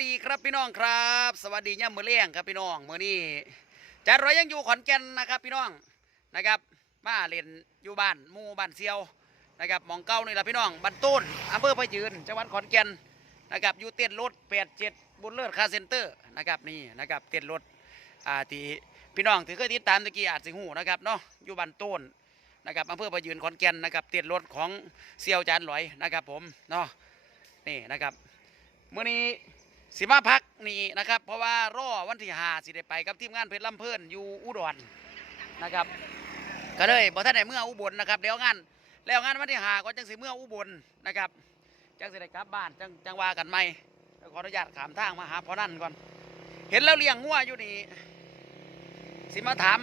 ดีครับพี่น้องครับ สวัสดีย่ำมือเลี้ยงครับพี่น้องมือนี้จัดรอยยังอยู่ขอนแก่นนะครับพี่น้องนะครับ มาเล่นอยู่บ้านมู่บ้านเซียวนะครับหมองเก้านี่แหละพี่น้องบ้านต้นอำเภอพะยืนจังหวัดขอนแก่นนะครับอยู่เต้นรถแปดเจ็ดบุญเลิศคาเซ็นเตอร์นะครับนี่นะครับเต้นรถอ่าที่พี่น้องที่เคยติดตามตะกี้อาจสิหูนะครับเนาะอยู่บ้านต้นนะครับอำเภอพะยืนขอนแก่นนะครับเต้นรถของเซียวจานลอยนะครับผมเนาะนี่นะครับเมื่อนี้ สิมาพักนี่นะครับ เพราะว่ารอวันที่หาสิได้ไปกับทีมงานเพชรลำเพิ่นอยู่อุดรนะครับ ก็เลยบอกท่านไหนเมื่ออุบลนะครับเดี๋ยวงานแล้วงานวันที่หาก็จังสิเมื่ออุบลนะครับจังสิได้กลับบ้านจังจังว่ากันไหมขออนุญาตขามทางมาหาพ่อนั่นก่อน เห็นแล้วเลี้ยงงัวอยู่นี่สิมาถาม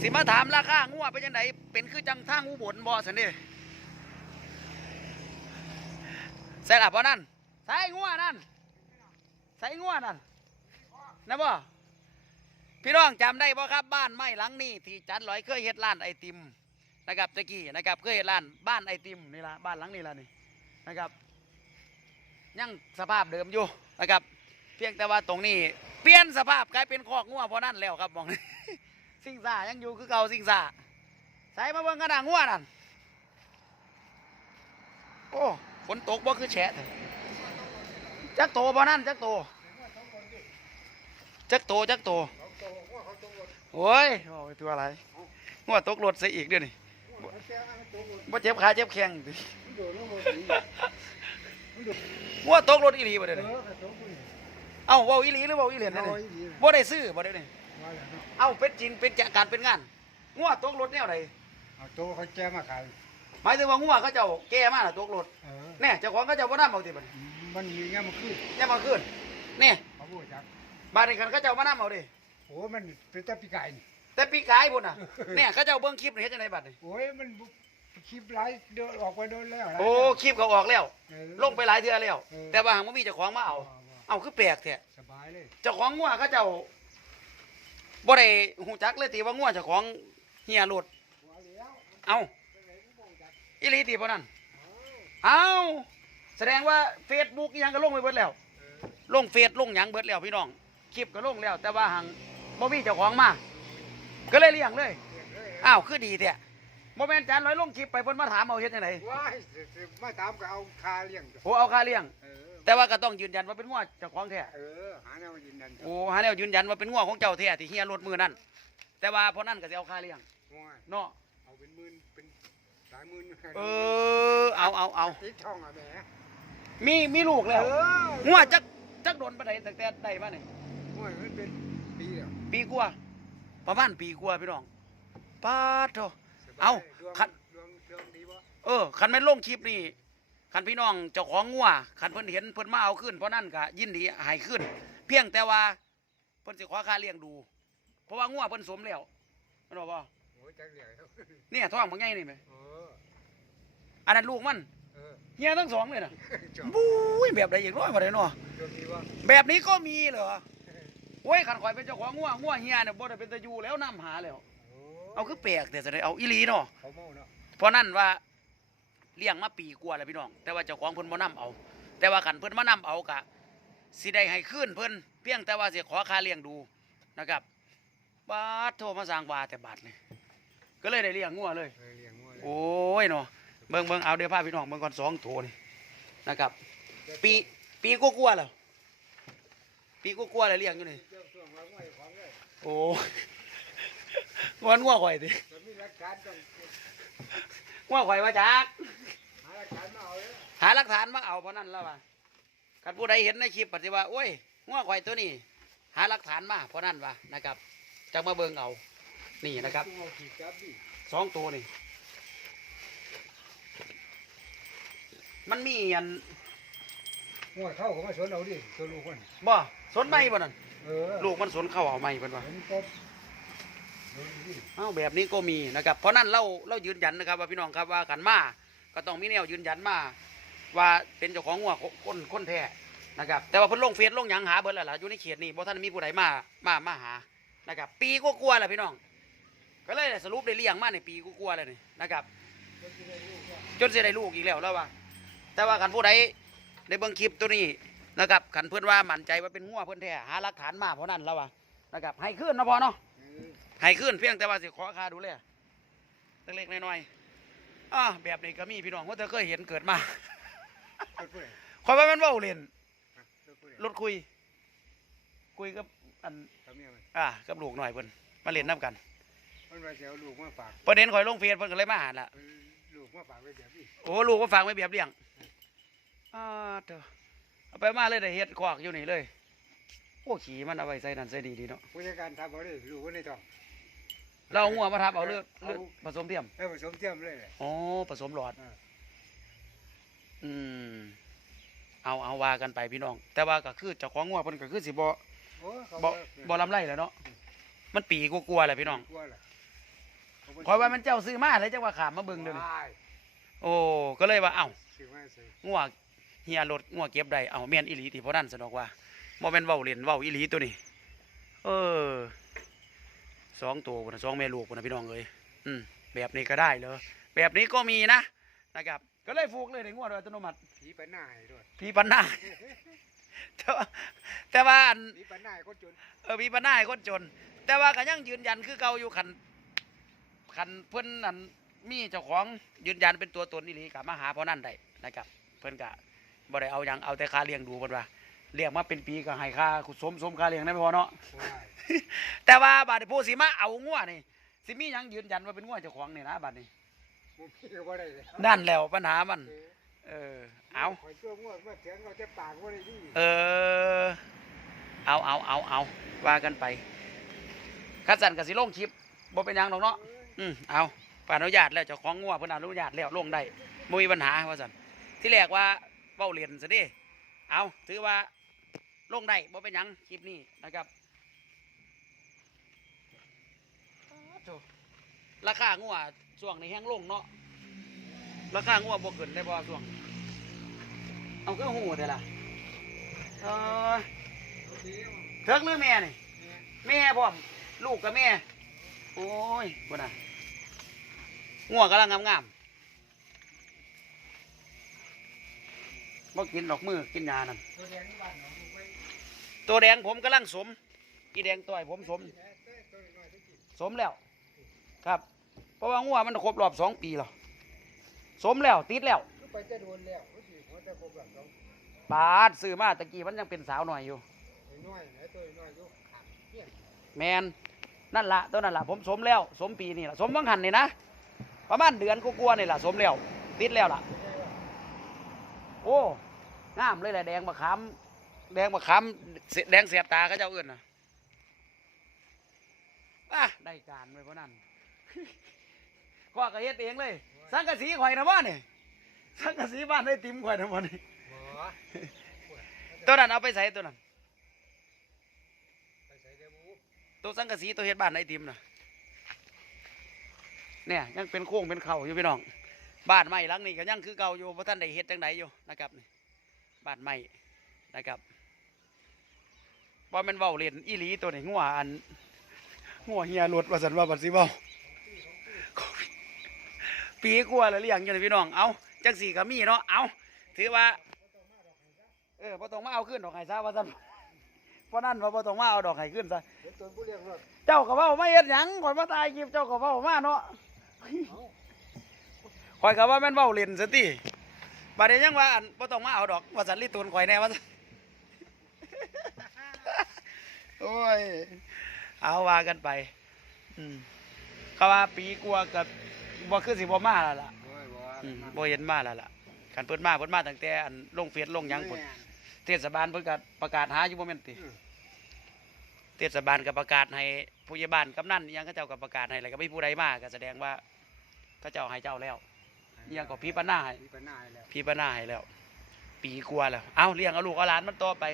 สิมาถามราคางัวเป็นยังไงเป็นคือจังทางอุบลบ่สันนี่ใส่ละพ่อนั่น ใส่งัวนั่นใส่งัวนั่นนะบ่พี่น้องจำได้บ่ครับบ้านไม้หลังนี้ที่จัดลอยเคยเฮ็ดร้านไอติมนะครับตะกี้นะครับเคยเฮ็ดร้านบ้านไอติมนี่ละบ้านหลังนี้ละนี่นะครับยังสภาพเดิมอยู่นะครับ เพียงแต่ว่าตรงนี้เปลี่ยนสภาพกลายเป็นคอกงัวเพราะนั่นแล้วครับมองสิ่งซ่ายังอยู่คือเก่าสิ่งซ่าใส่มาเบิ่งกระดางงัวนั่นโอ้ฝนตกบ่คือแฉะแท้ จักโตบ่นั่นจักโตจักโตจักโตโอ้ยโอ้ยตัวอะไรงัวตกรถซะอีกเดี๋ยวนี้บ่เจ็บขาเจ็บแข้งดิงัวตกรถอีหลีบ่เดี๋ยวนี้เอ้าเว้าอีหลีหรือเว้าอีเหรียญนั่นนี่บ่ได้ซื้อบ่เดี๋ยวนี้เอ้าเป็นจริงเป็นการเป็นงานงัวตกรถแนวใดเอาตัวเขาแจ้มาขายหมายถึงว่างัวเขาเจ้าแก่มาน่ะตกรถเออแน่เจ้าของเขาเจ้าบ่นำเอาติบัดนี้ มันมีเงี้ยมันขึ้นอย่ามาขึ้นแน่เขาพูดจักบาดนี้กันเขาเจ้ามานํเอาดิโอ้ยมันเป็นแต่ปีไก่นี่ แต่ปีกายพุ่นน่ะเนี่ยเขาเจ้าเบิ่งคลิปนี่เฮ็ดจังไดบัดนี่โอ้ยมันบุคลิปไลฟ์เดินออกไปโดนแล้วโอ้คลิปเขาออกแล้ว เออ ลงไปหลายเทื่อแล้ว เออ แต่ว่าหังบ่มีเจ้าของมาเอาเอาคือแปลกแท้สบายเลยเจ้าของงัวเขาเจ้าบ่ได้ฮู้จักเลยติว่างัวเจ้าของเฮียรถหัวแล้วเอาอีหลีติบ่นั่นเอา แสดงว่า Facebook อีหยังก็ลงไปเบิดแล้วเออลงเฟซลงหยังเบิดแล้วพี่น้อง คลิปก็ลงแล้ว แต่ว่าหังบ่มีเจ้าของมา ก็เลยเลี้ยงเลยเรียกเลยอ้าวคือดีแท้บ่แม่นจานร้อยลงคลิปไปเพิ่นมาถามเอาเฮ็ดจังไดว้ายสิสิมาถามก็เอาคาเลี้ยงโอ้เอาค่าเลี้ยงเออแต่ว่าก็ต้องยืนยันว่าเป็นงัวเจ้าของแท้เออหาแนวยืนยันโอ้ฮะแล้วยืนยันว่าเป็นงัวของเจ้าแท้ที่เฮียรถมือนั่นแต่ว่าพอนั่นก็สิเอาค่าเลี้ยงง่ายเนาะเอาเป็นหมื่นเป็นหลายหมื่นเออเอาเอาเอาติดช่องอะแหม มีมีลูกแล้วเออ งัวจักจักโดนปานใดตั้งแต่ได้มานี่ง่ายมันเป็นปีแล้วปีกว่าประมาณปีกว่าพี่น้องปาดโถสบยเอาดวงคันดวงดวงดีบ่เออคันแม่นลงคลิปนี่คันพี่น้องเจ้าของงัวคันเพิ่นเห็นเพิ่นมาเอาขึ้นเพราะนั่นก็ยินดีให้ขึ้น เพียงแต่ว่าเพิ่นสิขอค่าเลี้ยงดู เพราะว่างัวเพิ่นสมแล้วแม่นบ่บ่โอ้ยจักเหลี่ยมเนี่ยท้องบ่ใหญ่นี่แหมเอออันนั้นลูกมัน เออเฮียทั้งสองเลยน่ะจบบุ้ยแบบใดอย่างน้อยบ่ได้เนาะดวงดีบ่แบบนี้ก็มีเหรอโอ้ยขันข่อยเป็นเจ้าของงัวงัวเฮียเนี่ยบ่ได้เป็นตะยูแล้วนํหาแล้วโอ้เอาคือแปลกแต่จะได้เอาอีหลีเนาะเขาเมาเนาะเพราะนั่นว่าเลี้ยงมาปีกว่าแล้วพี่น้อง แต่ว่าเจ้าของเพิ่นบ่นํเอา แต่ว่าขันเพิ่นมานํเอากะสิได้ให้คืนเพิ่นเพียงแต่ว่าสิขอค่าเลี้ยงดูนะครับบาดโทรมาสร้างบาแต่บาทนี่ก็เลยได้เลี้ยงงัวเลยเออเลี้ยงงัวเลยโอ้ยเนาะ เบิ่งเบิ่งเอาเดี๋ยวพาพี่น้องเบิ่งก่อนสองตัวนี่นะครับ ปีปีกัวาๆแล้วปีกัวาๆแล้วเลี้ยงอยู่นี่เจ้งวของเลยโอ้วันงัวข่อยดิจะมีหลักฐานต้องงัวข่อยมาจากหาหลักฐานมาเอาเลยหาหลักฐานมาเอาพราะนั่นแล้วว่าคันผู้ใดเห็นในคลิปปฏิว่าโอ้ยงัวข่อยตัวนี้ หาหลักฐานมาเพราะนั่นว่านะครับจะมาเบิ่งเอานี่นะครับสองตัวนี่ มันมีอันงัวเข้าก็มาสวนเอาดิตัวลูกคนบ่สนไหมบ่นั่นเออลูกมันสนเข้าเอาไหมเพิ่นว่า เห็นปุ๊บดูดิเอ้าแบบนี้ก็มีนะครับ เพราะนั้นเราเรายืนยันนะครับ ว่าพี่น้องครับว่ากันมาก็ต้องมีแนวยืนยันมาว่าเป็นเจ้าของงัวคนคนแท้นะครับ แต่ว่าเพิ่นลงเฟซลงหยังหาเบิดแล้วล่ะอยู่ในเขตนี้บ่ท่านมีผู้ใดมามามาหานะครับ ปีก็กลัวาๆแหละพี่น้อง ก็เลยสรุปได้เลี้ยงมาในปีก็กลัวาๆเลยนี่นะครับ จนสิได้ลูกอีกแล้วแล้วว่า แต่ว่ากันผู้ใดได้เบิ่งคลิปตัวนี้นะครับขันเพื่อนว่ามั่นใจว่าเป็นงัวเพื่อนแท้หาหลักฐานมาเพราะนั้นแล้ววะนะครับให้ขึ้นนะพอเนาะเออให้ขึ้นเพียงแต่ว่าสิขอค่าดูแลเล็กๆน้อยๆอ่าแบบนี้ก็มีพี่น้องว่าเธอเคยเห็นเกิดมารถผู้ใดคอยว่ามันเว้าเล่นฮะรถผู้ใดรถคุย คุยกับอันทำเมียมันอ่ากับลูกหน่อยเพิ่นมาเล่นน้ำกันมันว่าจะเอาลูกมาฝากประเด็นคอยลงเฟซเพิ่นก็เลยมาหาล่ะเออลูกมาฝากไว้แบบนี้โอ้ลูกก็ฟังไว้แบบเลี้ยง อ่าเถอะเอาไปมาเลยได้เฮ็ดควักอยู่นี่เลย โอ้ขี่มันเอาไว้ใส่นั่นใส่นี่ดีเนาะผู้จัดการทำเอาเลยลูกคนในท้อง เราเอางัวมาทับเอาเลือดเลือดเอาผสมเทียมให้ผสมเทียมเลยแหละอ๋อผสมหลอด อ่าอืม เอาเอาว่ากันไปพี่น้อง แต่ว่าก็คือเจ้าของงัวเพิ่นก็คือสิบ่โอ้เขาบ่บ่ลำไรแหล้วเนาะมันปีกลัวๆแหละพี่น้องกลัวล่ะคอยว่ามันเจ้าซื้อมาแล้วจังว่าขามมาเบิ่งเด้อนี่ว้ายโอ้ก็เลยว่าเอ้าซื้อมาใส่งัวเฮียรถงัวเก็บได้เอาแม่นอีหลีติเพราะนั่นสนอกว่าบ่แม่นเว้าเล่นเว้าอีหลีตัวนี้ เออสองตัวพุ่นน่ะสองแม่ลูกพุ่นน่ะพี่น้องเอ้ยอืมแบบนี้ก็ได้เหรอแบบนี้ก็มีนะนะครับ ก็เลยฟูกเลยได้งัวโดยอัตโนมัติผีปันหน้าให้ด้วยพี่ปันหน้าแต่ว่าแต่ว่าอันผีปันหน้าให้คนจนเออพี่ปันหน้าให้คนจน แต่ว่าก็ยังยืนยันคือเก่าอยู่คันคันเพิ่นนั่นมีเจ้าของยืนยันเป็นตัวตนอีหลีกับมาหาเพราะนั่นได้นะครับ เพิ่นก็ บ่ได้เอาหยังเอาแต่ค่าเลี้ยงดูเพิ่นว่าเลี้ยงมาเป็นปีก็ให้ค่าสมสมค่าเลี้ยงได้ไม่พอเนาะว้ายแต่ว่าบาดนี้ผู้สิมาเอางัวนี่สิมีหยังยืนยันว่าเป็นงัวเจ้าของนี่นะบาดนี้บ่มีก็บ่ได้เลยนั่นแล้วปัญหามัน เออเออเอาข่อยตัวงวดมาเสียงเขาจะปากบ่ได้ดีเออเอาเอาเอาเอาว่ากันไปคัดสันกับสิลงคลิปบ่เป็นหยังดอกเนาะอืมเอาปอนุญาตแล้วเจ้าของงัวเพิ่นอนุญาตแล้วลงได้บ่มีปัญหาว่าซั่นที่แรกว่า เว้าเรียนซะดิเอาถือว่าลงได้บ่เป็นหยังคลิปนี้นะครับราคางัวช่วงนี้แห้งลงเนาะราคางัวบ่ขึ้นได้บ่ช่วง เอาก็หูแต่ล่ะเออเถิกหรือแม่นี่แม่พร้อมลูกกับแม่ โอ้ยบ่น่ะงัวกำลังงามๆ บ่กินดอกมือกินยานั่นตัวแดงนี่บ้านหนองลูกไว้ตัวแดงผมกำลังสมอีแดงต่อยผมสมแหน่เต้ตัวน้อยๆที่กินสมแล้ว ครับ เพราะว่างัวมันครบรอบสองปีแล้วสมแล้วติดแล้วคือไปจะโดนแล้วเขาสิเขาจะครบหลังสองปาดซื้อมาตะกี้มันยังเป็นสาวหน่อยอยู่น้อยๆไหนตัวน้อยๆอยู่ขาดเหี้ยแมนนั่นละตัวนั่นละผมสมแล้ว สมปีนี่ละสมวังหันนี่นะประมาณเดือนกลัวาๆนี่ละสมแล้วติดแล้วล่ะ โอ้ งามเลยแหละแดงมะขามแดงมะขามเสแดงเสียบตาเขาเจ้าเอื่นนะอะได้การไว้เพราะนั้นก็กระเฮ็ดเองเลย สังกะสีข่อยนะว่านี่สังกะสีบ้านได้ติมข่อยนะว่านี่หมอตัวนั้นเอาไปใส่ตัวนั้นไปใส่เดบูตัวสังกะสีตัวเฮ็ดบ้านได้ติมนะเนี่ยยังเป็นโค้งเป็นเข่าอยู่พี่น้องบ้านใหม่หลังนี้ก็ยังคือเก่าอยู่เพราะท่านได้เฮ็ดจังไดอยู่นะครับนี่ บ้านใหม่นะครับว่ามันเว้าเล่นอีหลีตัวนี้งัวอันงัวเฮียหลุดว่าสันว่าบัดสิเว้าปีกลัวาแล้วเลี้ยงอยู่นี่พี่น้องเอาจังสี่ก็มีเนาะเอาถือว่า เออพอต้องมาเอาขึ้นดอกไห้ซะว่าซั่นเพราะนั่นว่าพอต้องมาเอาดอกไห้ขึ้นซะเจ้าก็เว้าไม่เฮ็ดหยังข่อยมาตายคลิปเจ้าก็เว้ามาเนาะเอ้าข่อยก็ว่าแม่นเว้าเล่นซะติ บัดนี้ยังว่าอันบ่ต้องมาเอาดอกว่าสันลิตูนข่อยแน่ว่าซั่นโอ้ย เอาว่ากันไป อืมเขาว่าปีกลัวากับบ่คือสิบ่มาแล้วล่ะโอ้ยบ่อืมบ่เห็นมาแล้วล่ะคันเพิ่นมาเพิ่นมาตั้งแต่อันลงเฟซลงหยังพุ่น เทศบาลเพิ่นก็ประกาศหาอยู่บ่แม่นติอืมเทศบาลก็ประกาศให้ผู้ใหญ่บ้านกำนันอิหยังเขาเจ้าก็ประกาศให้แล้วก็ไม่มีผู้ใดมาก็แสดงว่าเขาเจ้าให้เจ้าแล้ว อิหยังก็พี่ปานหน้าให้มีปัญหาแล้วพี่ปานหน้าให้แล้ว ปีกลัวาแล้วเอาเลี้ยงเอาลูกเอาหลานมันต่อไป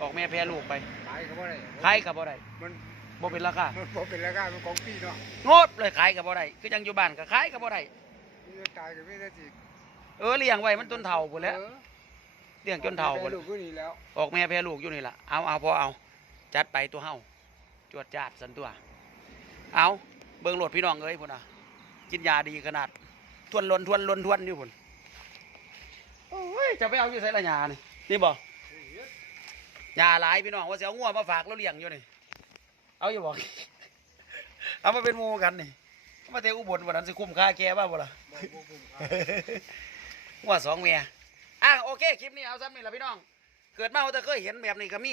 ออกแม่แพร่ลูกไปขายก็บ่ได้ขายก็บ่ได้มันบ่เป็นราคามันบ่เป็นราคามันของพี่เนาะโงดเลยขายก็บ่ได้คือยังอยู่บ้านก็ขายก็บ่ได้มีแต่ตายก็มีแต่สิเออเลี้ยงไว้มันจนเฒ่าพุ่นแหล้วเออเลี้ยงจนเฒ่าไปพุ่นลูกผู้นี้แล้วออกแม่แพร่ลูกอยู่นี่ล่ะเอาเอาพอเอาจัดไปตัวเฮาจวดจาดสันตัว เอาเบิ่งโหลดพี่น้องเอ้ยพุ่นน่ะกินยาดีขนาด ทวนลนทวนลนทวนอยู่พุ่นโอ้ยจะไปเอาอยู่ไสละหยานี่นี่บ่หยาหลายพี่น้องว่าสิเอางัวมาฝากเราเลี้ยงอยู่นี่เอาอยู่บ่เอามาเป็นหมู่กันนี่เอามาเตะอุบลบ่นั้นสิคุ้มค่าแกบ้าบ่ล่ะงัวสองเมียอะโอเคคลิปนี้เอาซ้ำนี่ล่ะพี่น้อง เกิดมาเราจะเคยเห็นแบบนี้ก็มี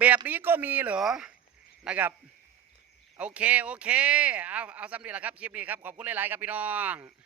แบบนี้ก็มีเหรอนะครับโอเค โอเค เอา เอาซ้ำนี่แหละครับ คลิปนี้ครับ ขอบคุณหลาย ๆ ครับพี่น้อง